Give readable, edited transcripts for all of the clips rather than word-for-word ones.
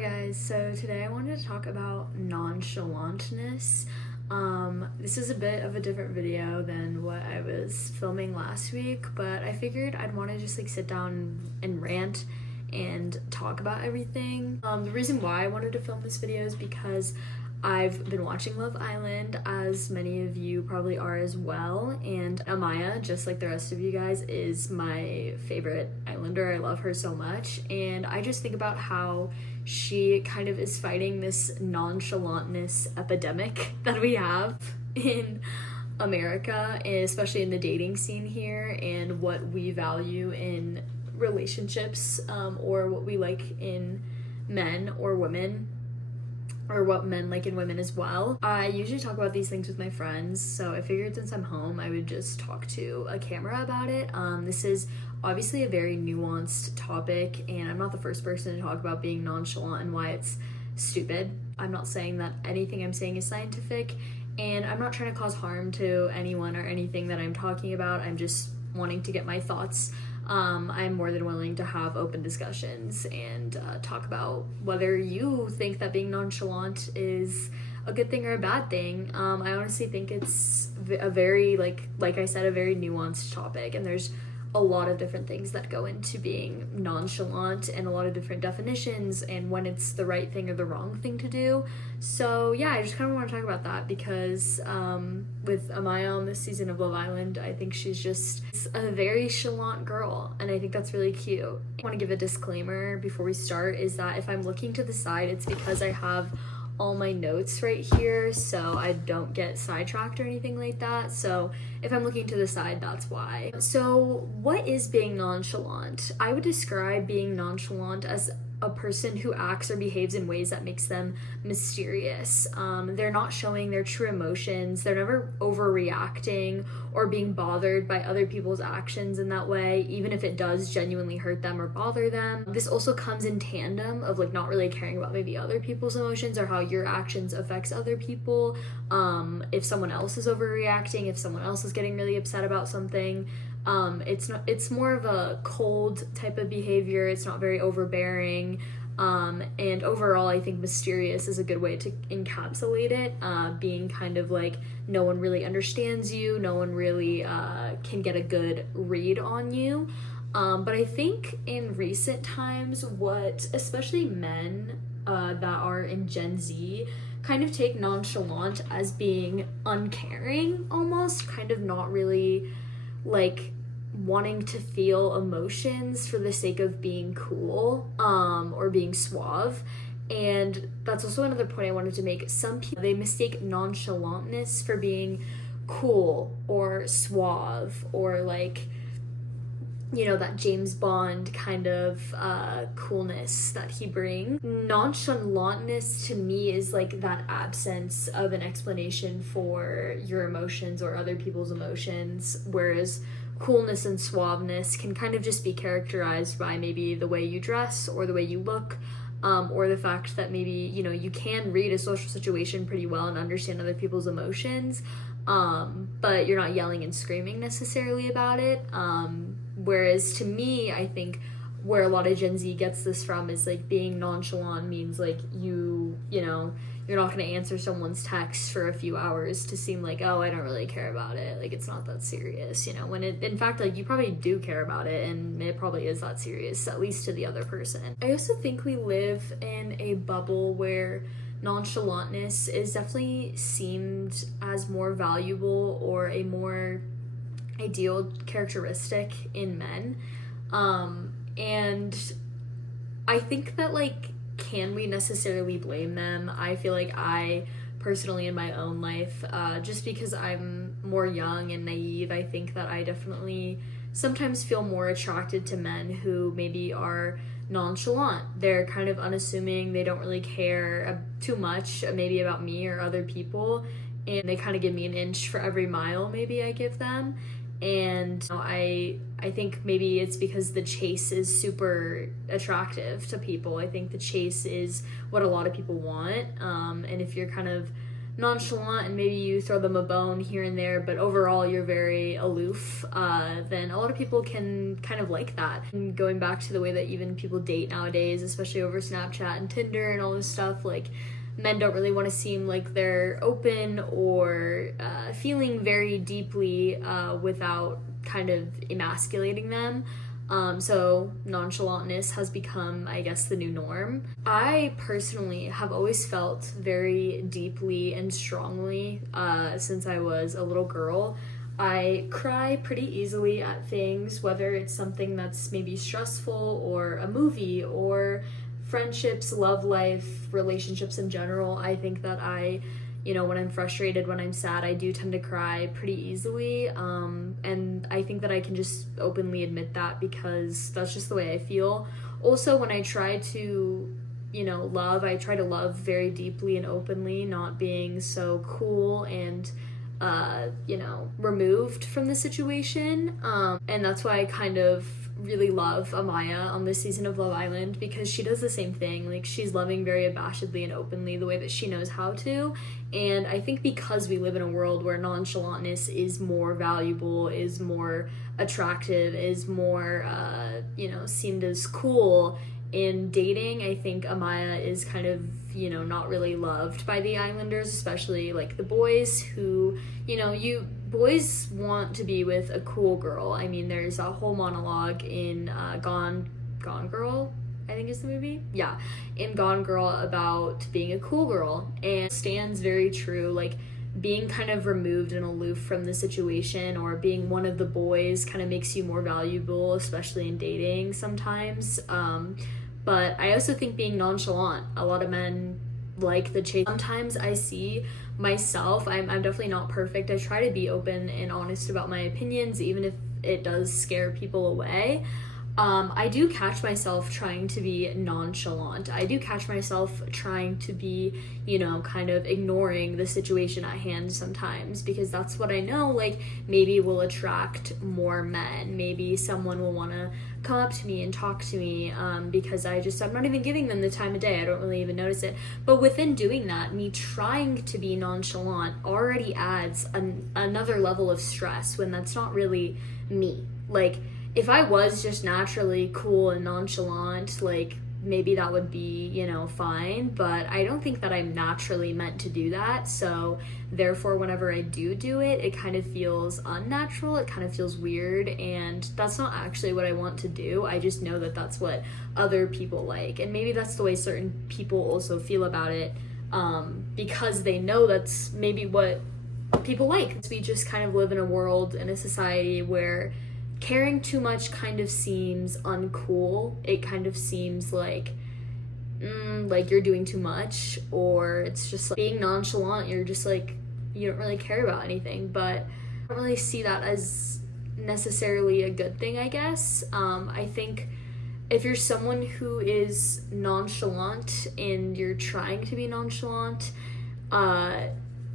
guys, so today I wanted to talk about nonchalantness. This is a bit of a different video than what I was filming last week, but I figured I'd want to just sit down and rant and talk about everything. The reason why I wanted to film this video is because I've been watching Love Island, as many of you probably are as well, and Amaya, just like the rest of you guys, is my favorite islander. I love her so much, and I just think about how she kind of is fighting this nonchalantness epidemic that we have in America, especially in the dating scene here, and what we value in relationships, or what we like in men or women, or what men like in women as well. I usually talk about these things with my friends, so I figured since I'm home, I would just talk to a camera about it. This is obviously a very nuanced topic, and I'm not the first person to talk about being nonchalant and why it's stupid. I'm not saying that anything I'm saying is scientific, and I'm not trying to cause harm to anyone or anything that I'm talking about. I'm just wanting to get my thoughts. I'm more than willing to have open discussions and talk about whether you think that being nonchalant is a good thing or a bad thing. I honestly think it's a very, like I said, a very nuanced topic, and there's a lot of different things that go into being nonchalant and a lot of different definitions and when it's the right thing or the wrong thing to do. So yeah, I just kind of want to talk about that because with Amaya on this season of Love Island, I think she's just a very chalant girl, and I think that's really cute. I want to give a disclaimer before we start, is that if I'm looking to the side, it's because I have all my notes right here so I don't get sidetracked or anything like that. So if I'm looking to the side, that's why. So what is being nonchalant? I would describe being nonchalant as a person who acts or behaves in ways that makes them mysterious. They're not showing their true emotions. They're never overreacting or being bothered by other people's actions in that way, even if it does genuinely hurt them or bother them. This also comes in tandem of not really caring about maybe other people's emotions or how your actions affects other people. If someone else is overreacting, if someone else is getting really upset about something, it's more of a cold type of behavior. It's not very overbearing, and overall I think mysterious is a good way to encapsulate it, being kind of no one really understands you, no one really can get a good read on you. But I think in recent times, what especially men that are in Gen Z kind of take nonchalant as being uncaring, almost kind of not really wanting to feel emotions for the sake of being cool, or being suave. And that's also another point I wanted to make. Some people, they mistake nonchalantness for being cool or suave, or that James Bond kind of coolness that he brings. Nonchalantness to me is that absence of an explanation for your emotions or other people's emotions, whereas coolness and suaveness can kind of just be characterized by maybe the way you dress or the way you look, or the fact that maybe you can read a social situation pretty well and understand other people's emotions, but you're not yelling and screaming necessarily about it. Whereas to me, I think where a lot of Gen Z gets this from is being nonchalant means you're not going to answer someone's text for a few hours to seem oh, I don't really care about it, it's not that serious, when in fact you probably do care about it, and it probably is that serious, at least to the other person. I also think we live in a bubble where nonchalantness is definitely seemed as more valuable or a more ideal characteristic in men, and I think that can we necessarily blame them? I feel I personally in my own life, just because I'm more young and naive, I think that I definitely sometimes feel more attracted to men who maybe are nonchalant. They're kind of unassuming, they don't really care too much maybe about me or other people, and they kind of give me an inch for every mile maybe I give them. And I think maybe it's because the chase is super attractive to people. I think the chase is what a lot of people want, and if you're kind of nonchalant and maybe you throw them a bone here and there, but overall you're very aloof, then a lot of people can kind of like that. And going back to the way that even people date nowadays, especially over Snapchat and Tinder and all this stuff, like, men don't really want to seem like they're open or feeling very deeply without kind of emasculating them. So nonchalantness has become, I guess, the new norm. I personally have always felt very deeply and strongly since I was a little girl. I cry pretty easily at things, whether it's something that's maybe stressful or a movie or friendships, love life, relationships in general. I think that when I'm frustrated, when I'm sad, I do tend to cry pretty easily. And I think that I can just openly admit that because that's just the way I feel. Also, when I try to, love, I try to love very deeply and openly, not being so cool and removed from the situation. And that's why I kind of really love Amaya on this season of Love Island, because she does the same thing. Like, she's loving very abashedly and openly the way that she knows how to. And I think because we live in a world where nonchalantness is more valuable, is more attractive, is more seen as cool in dating, I think Amaya is kind of not really loved by the Islanders, especially like the boys who, boys want to be with a cool girl. I mean, there's a whole monologue in Gone Girl, I think is the movie. Yeah, in Gone Girl about being a cool girl, and it stands very true. Like, being kind of removed and aloof from the situation or being one of the boys kind of makes you more valuable, especially in dating sometimes. But I also think being nonchalant, a lot of men like the chase. Sometimes I see myself, I'm definitely not perfect. I try to be open and honest about my opinions, even if it does scare people away. I do catch myself trying to be nonchalant. I do catch myself trying to be, kind of ignoring the situation at hand sometimes, because that's what I know, like, maybe will attract more men. Maybe someone will want to come up to me and talk to me because I'm not even giving them the time of day. I don't really even notice it. But within doing that, me trying to be nonchalant already adds another level of stress when that's not really me. Like, if I was just naturally cool and nonchalant, like, maybe that would be, fine, but I don't think that I'm naturally meant to do that. So therefore, whenever I do it, it kind of feels unnatural. It kind of feels weird, and that's not actually what I want to do. I just know that that's what other people like, and maybe that's the way certain people also feel about it, because they know that's maybe what people like. We just kind of live in a world, in a society where caring too much kind of seems uncool. It kind of seems like you're doing too much, or it's just like being nonchalant, you're just like, you don't really care about anything. But I don't really see that as necessarily a good thing, I guess. I think if you're someone who is nonchalant and you're trying to be nonchalant,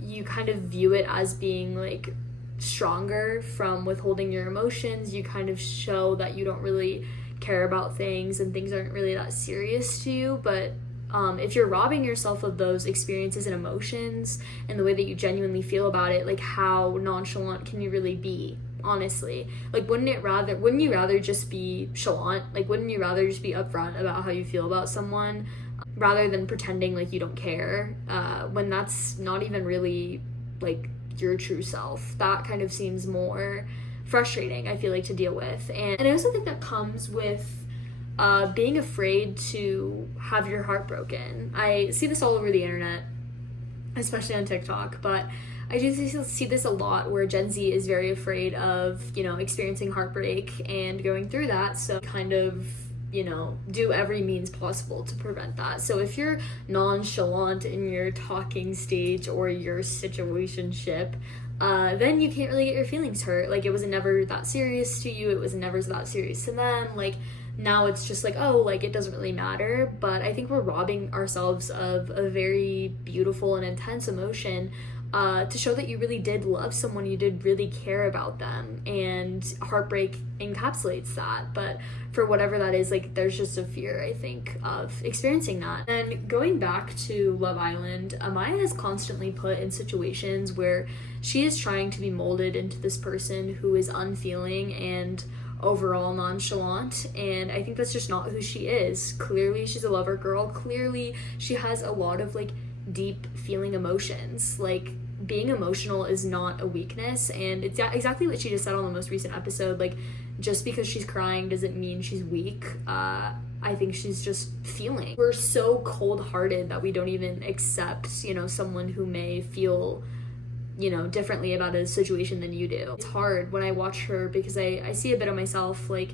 you kind of view it as being like stronger from withholding your emotions. You kind of show that you don't really care about things and things aren't really that serious to you. But if you're robbing yourself of those experiences and emotions and the way that you genuinely feel about it, like, how nonchalant can you really be, honestly? Like, wouldn't you rather just be chalant? Like, wouldn't you rather just be upfront about how you feel about someone rather than pretending like you don't care when that's not even really like your true self? That kind of seems more frustrating, I feel like, to deal with. And I also think that comes with being afraid to have your heart broken. I see this all over the internet, especially on TikTok, but I do see this a lot where Gen Z is very afraid of, experiencing heartbreak and going through that, so kind of, do every means possible to prevent that. So if you're nonchalant in your talking stage or your situationship, then you can't really get your feelings hurt. Like, it was never that serious to you, it was never that serious to them. Like, now it's just like, oh, like, it doesn't really matter. But I think we're robbing ourselves of a very beautiful and intense emotion to show that you really did love someone, you did really care about them, and heartbreak encapsulates that. But for whatever that is, like, there's just a fear, I think, of experiencing that. And going back to Love Island, Amaya is constantly put in situations where she is trying to be molded into this person who is unfeeling and overall nonchalant, and I think that's just not who she is. Clearly she's a lover girl. Clearly she has a lot of like deep feeling emotions. Like, being emotional is not a weakness, and it's exactly what she just said on the most recent episode. Like, just because she's crying doesn't mean she's weak. I think she's just feeling. We're so cold-hearted that we don't even accept, you know, someone who may feel, you know, differently about a situation than you do. It's hard when I watch her because I see a bit of myself like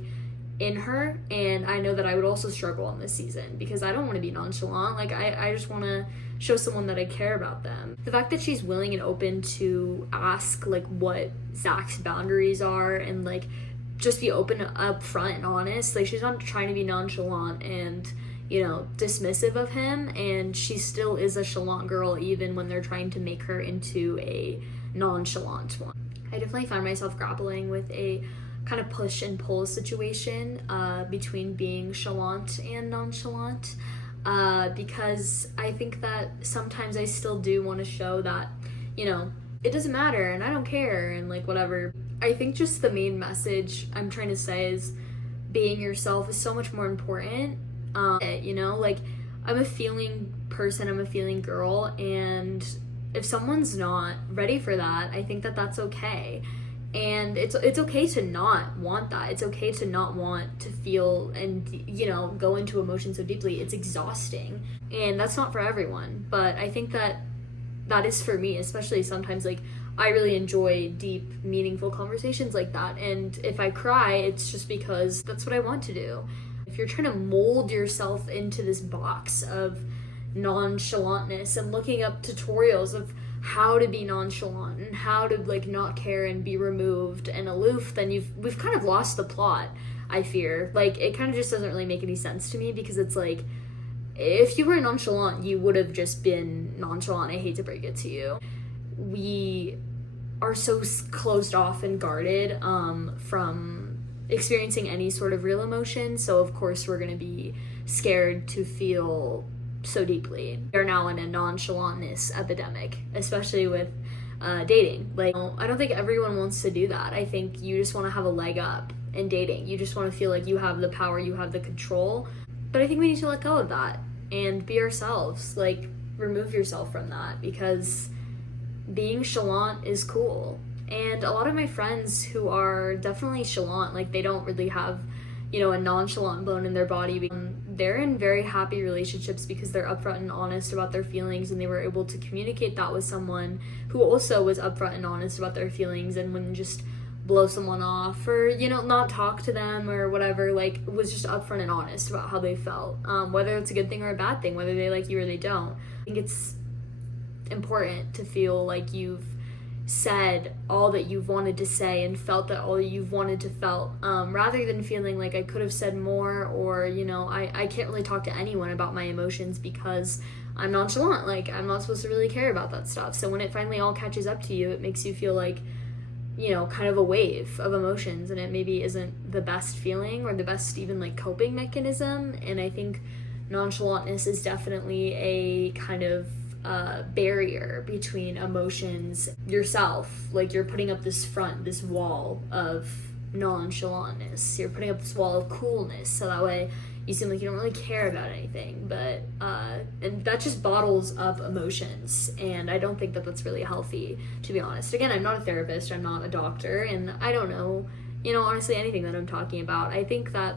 in her, and I know that I would also struggle on this season because I don't want to be nonchalant. Like, I just want to show someone that I care about them. The fact that she's willing and open to ask like what Zach's boundaries are and like just be open up front and honest. Like, she's not trying to be nonchalant and, you know, dismissive of him, and she still is a chalant girl even when they're trying to make her into a nonchalant one. I definitely find myself grappling with a kind of push and pull situation between being chalant and nonchalant, because I think that sometimes I still do want to show that, you know, it doesn't matter and I don't care and like whatever. I think just the main message I'm trying to say is being yourself is so much more important. You know, like, I'm a feeling person, I'm a feeling girl, and if someone's not ready for that, I think that that's okay. And it's okay to not want that. It's okay to not want to feel and, you know, go into emotion so deeply. It's exhausting, and that's not for everyone. But I think that that is for me, especially sometimes. Like, I really enjoy deep, meaningful conversations like that, and if I cry, it's just because that's what I want to do. If you're trying to mold yourself into this box of nonchalantness and looking up tutorials of how to be nonchalant and how to like not care and be removed and aloof, then we've kind of lost the plot, I fear. Like, it kind of just doesn't really make any sense to me, because it's like, if you were nonchalant, you would have just been nonchalant. I hate to break it to you. We are so closed off and guarded from experiencing any sort of real emotion, so of course we're going to be scared to feel so deeply. We are now in a nonchalantness epidemic, especially with dating. Like, I don't think everyone wants to do that. I think you just want to have a leg up in dating. You just want to feel like you have the power, you have the control. But I think we need to let go of that and be ourselves. Like, remove yourself from that, because being chalant is cool. And a lot of my friends who are definitely chalant, like, they don't really have, you know, a nonchalant bone in their body. They're in very happy relationships because they're upfront and honest about their feelings, and they were able to communicate that with someone who also was upfront and honest about their feelings and wouldn't just blow someone off or, you know, not talk to them or whatever. Like, was just upfront and honest about how they felt, whether it's a good thing or a bad thing, whether they like you or they don't. I think it's important to feel like you've said all that you've wanted to say and felt that all you've wanted to felt, rather than feeling like I could have said more, or, you know, I can't really talk to anyone about my emotions because I'm nonchalant. Like, I'm not supposed to really care about that stuff. So when it finally all catches up to you, it makes you feel like, you know, kind of a wave of emotions, and it maybe isn't the best feeling or the best even like coping mechanism. And I think nonchalantness is definitely a kind of barrier between emotions yourself. Like, you're putting up this wall of nonchalantness. You're putting up this wall of coolness, so that way you seem like you don't really care about anything. But and that just bottles up emotions, and I don't think that that's really healthy, to be honest. Again, I'm not a therapist, I'm not a doctor, and I don't know, you know, honestly, anything that I'm talking about. I think that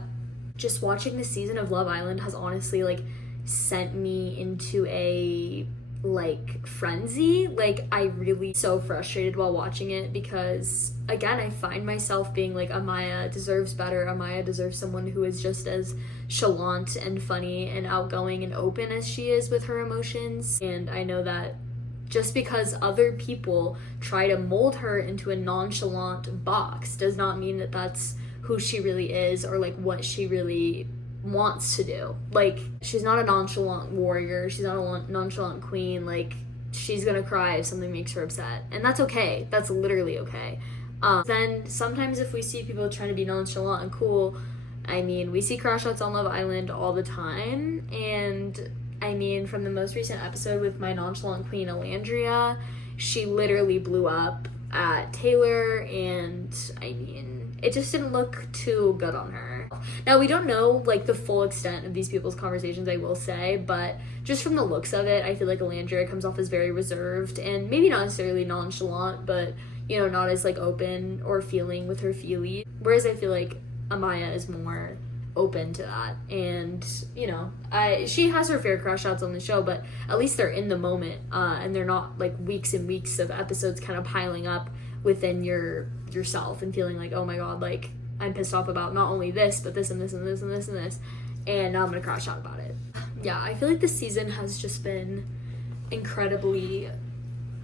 just watching this season of Love Island has honestly like sent me into a like frenzy. Like, I really so frustrated while watching it, because again, I find myself being like, Amaya deserves better. Amaya deserves someone who is just as chalant and funny and outgoing and open as she is with her emotions. And I know that just because other people try to mold her into a nonchalant box does not mean that that's who she really is, or like what she really wants to do. Like, she's not a nonchalant warrior, she's not a nonchalant queen. Like, she's gonna cry if something makes her upset, and that's okay. That's literally okay. Then sometimes if we see people trying to be nonchalant and cool, I mean, we see crash outs on Love Island all the time, and I mean, from the most recent episode with my nonchalant queen, Alandria, she literally blew up at Taylor, and I mean, it just didn't look too good on her. Now, we don't know, like, the full extent of these people's conversations, I will say, but just from the looks of it, I feel like Alandria comes off as very reserved, and maybe not necessarily nonchalant, but, you know, not as, like, open or feeling with her feelies. Whereas I feel like Amaya is more open to that, and, you know, she has her fair crash outs on the show, but at least they're in the moment, and they're not, like, weeks and weeks of episodes kind of piling up within yourself and feeling like, oh my god, like, I'm pissed off about not only this, but this and this and this and this and this, and now I'm gonna crash out about it. Yeah, I feel like this season has just been incredibly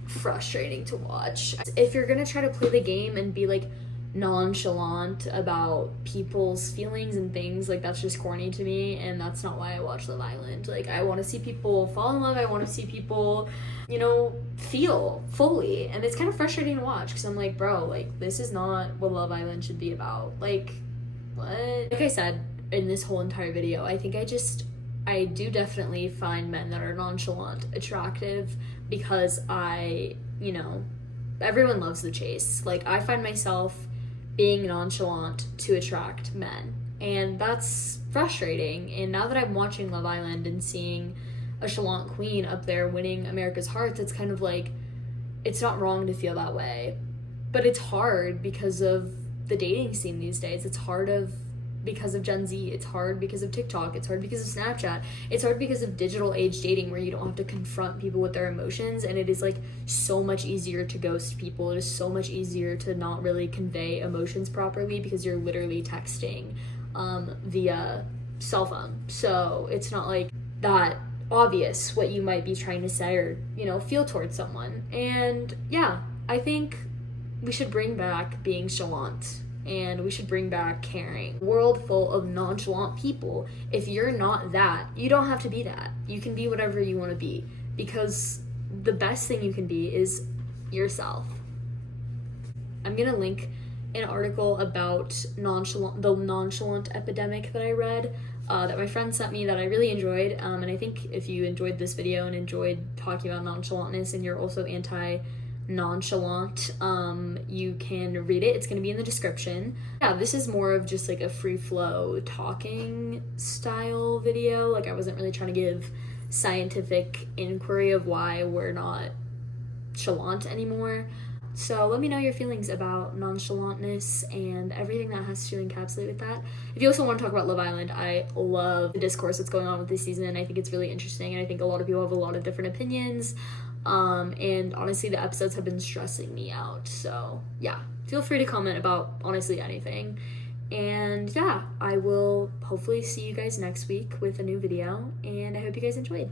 frustrating to watch. If you're gonna try to play the game and be, like, nonchalant about people's feelings and things, like, that's just corny to me, and that's not why I watch Love Island. Like, I want to see people fall in love, I want to see people, you know, feel fully, and it's kind of frustrating to watch, because I'm like, bro, like, this is not what Love Island should be about. Like, what? Like I said in this whole entire video, I think I do definitely find men that are nonchalant attractive, because you know, everyone loves the chase. Like, I find myself being nonchalant to attract men, and that's frustrating. And now that I'm watching Love Island and seeing a chalant queen up there winning America's hearts, it's kind of like, it's not wrong to feel that way, but it's hard because of the dating scene these days. It's hard because of Gen Z, it's hard because of TikTok, it's hard because of Snapchat, it's hard because of digital age dating, where you don't have to confront people with their emotions, and it is, like, so much easier to ghost people. It is so much easier to not really convey emotions properly, because you're literally texting via cell phone, so it's not like that obvious what you might be trying to say or, you know, feel towards someone. And yeah, I think we should bring back being chalant, and we should bring back caring. A world full of nonchalant people. If you're not that, you don't have to be that. You can be whatever you want to be, because the best thing you can be is yourself. I'm gonna link an article about the nonchalant epidemic that I read, that my friend sent me, that I really enjoyed, and I think if you enjoyed this video and enjoyed talking about nonchalantness, and you're also anti-nonchalant, you can read it. It's going to be in the description. Yeah, this is more of just like a free flow talking style video. Like, I wasn't really trying to give scientific inquiry of why we're not chalant anymore. So let me know your feelings about nonchalantness and everything that has to encapsulate with that. If you also want to talk about Love Island, I love the discourse that's going on with this season. I think it's really interesting, and I think a lot of people have a lot of different opinions. And honestly, the episodes have been stressing me out. So yeah, feel free to comment about honestly anything. And yeah, I will hopefully see you guys next week with a new video, and I hope you guys enjoyed.